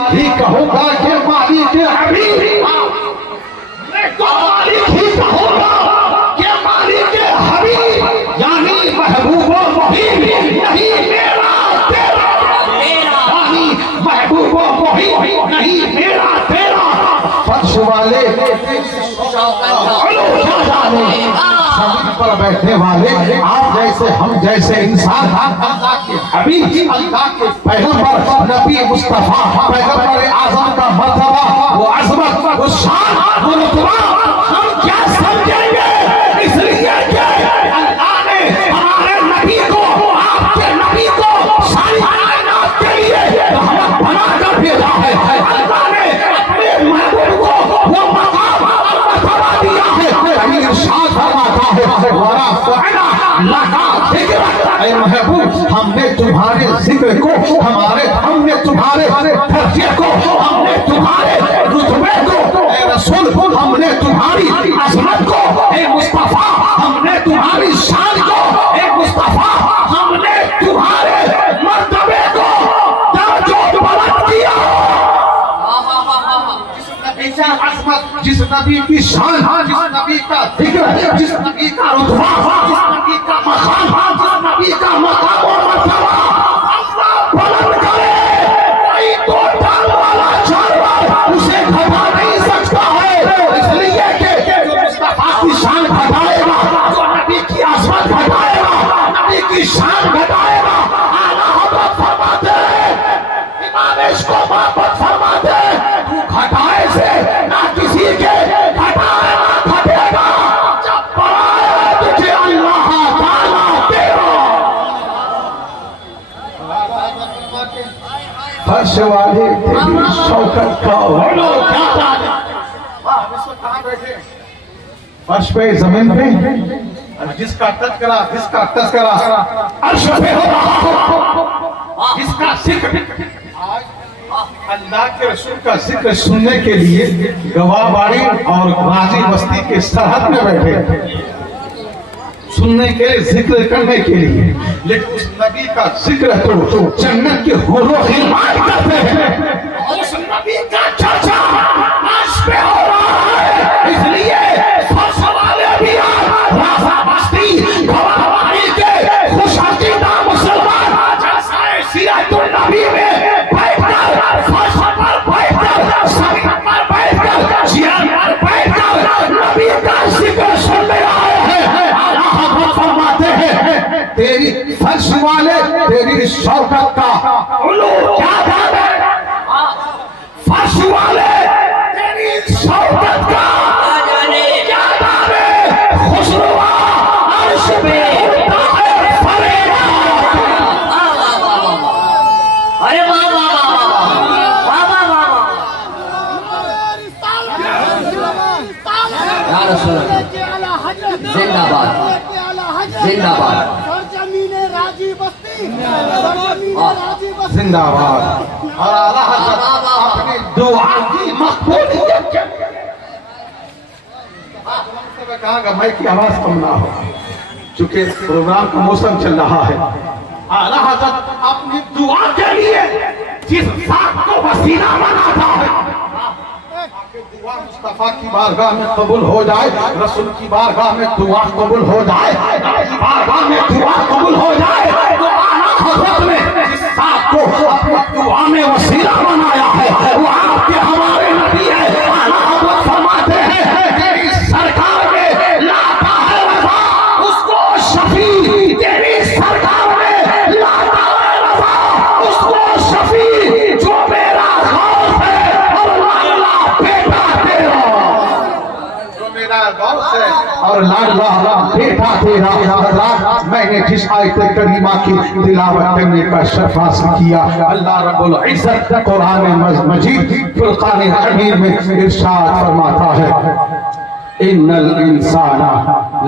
ہی کہوں گا کہ مالک حبیب، میں تو مالک ہی کہوں گا کہ مالک حبیب، یعنی محبوب و محیب نہیں میرا تیرا، یعنی محبوب و محیب نہیں میرا تیرا۔ فرش والے زمین پر بیٹھنے والے آپ جیسے ہم جیسے انسان، اللہ کے حبیب، اللہ کے پیغمبر نبی مصطفیٰ پیغمبر اعظم کا مرتبہ، وہ عظمت، وہ شان، وہ رتبہ ہم کیا سمجھیں گے؟ اس لیے کہ اللہ نے ہمارے نبی کو، آپ کے نبی کو ساری کائنات کے لیے رحمت بنا کر بھیجا ہے۔ اللہ نے اپنے محبوب کو وہ مقام مرتبہ دیا ہے۔ کہیں ارشاد فرماتا ہے وَرَفَعْنَا لَكَ ذِكْرَكَ، اے محبوب ہم نے تمہارے ذکر کو، ہم نے تمہارے درجے کو، ہم نے تمہارے رتبے کو، اے رسول ہم نے تمہاری عظمت کو، اے مصطفیٰ ہم نے تمہاری شان کو، اے مصطفیٰ ہم نے تمہارے مرتبے کو درجوں بلند کیا۔ جس نبی کی شان، جس نبی کا ذکر، جس نبی کا رتبہ، جس نبی کا مقام، جس نبی کا مقام اور مرتبہ اللہ بلند کرے، کوئی تو ڈال والا جانور اسے گھٹا نہیں سکتا ہے۔ اس لیے کہ جو مصطفیٰ کی شان گھٹائے گا، جو نبی کی عظمت گھٹائے گا، نبی کی شان گھٹائے گا، اعلیٰ حضرت فرماتے ہیں، امام عشق و محبت فرماتے ہیں، تو گھٹائے سے نہ کسی کے گھٹائے نہ گھٹے گا، جب پڑھائے تجھے اللہ تعالیٰ تیرا۔ فرش والے تیری شوکت کا علو کیا جانے۔ کہاں بیٹھے؟ فرش پہ، زمین پہ، جس کا تذکرہ عرش پہ ہو رہا ہو، جس کا ذکر اللہ کے رسول کا ذکر سننے کے لیے گواہ باڑی اور غازی بستی کے سرحد میں بیٹھے، سننے کے لیے، ذکر کرنے کے لیے، لیکن اس نبی کا ذکر تو جنت کے حور و غلمان کرتے ہیں، اس نبی کا چرچا عرش پہ ہو رہا ہے۔ اس لیے فرش والے بھی غازی بستی گواہ باڑی کے خوش عقیدہ مسلمان جیسا سیرت النبی میں تیری فرش والے تیری شوکت کا علو کیا جانے، فرش والے تیری شوکت کا کیا جانے، خوشنما عرش پہ اٹھتا ہے فرشتہ۔ ارے واہ واہ واہ واہ واہ یا رسول اللہ، زندہ باد زندہ باد، زندہ باد۔ اور اعلیٰ حضرت اپنی دعا کی مقبولیت کے کہا کہ میں کی آواز کم نہ ہو، چونکہ پروگرام کا موسم چل رہا ہے۔ اعلیٰ حضرت اپنی دعا کے لیے جس ذات کو وسیلہ بناتا ہے، دعا مصطفیٰ کی بارگاہ میں قبول ہو جائے، رسول کی بارگاہ میں دعا قبول ہو جائے، کی بارگاہ میں دعا قبول ہو جائے، تو اعلیٰ حضرت نے جس ذات کو اپنی دعا میں وسیلہ بنایا ہے وہ آپ کے ہمارے نبی ہے۔ اعلیٰ حضرت فرماتے ہیں تیری سرکار میں لاتا ہے رضا اس کو شفیع، تیری سرکار میں لاتا ہے رضا اس کو شفیع، جو میرا غوث ہے اور لالا بیٹا تیرا، جو میرا غوث ہے اور لالا بیٹا تیرا۔ میں نے جس آیت کریمہ کی تلاوت کرنے کا شرف حاصل کیا، اللہ رب العزت قرآن مجید فرقان حمید میں ارشاد فرماتا ہے ان الانسان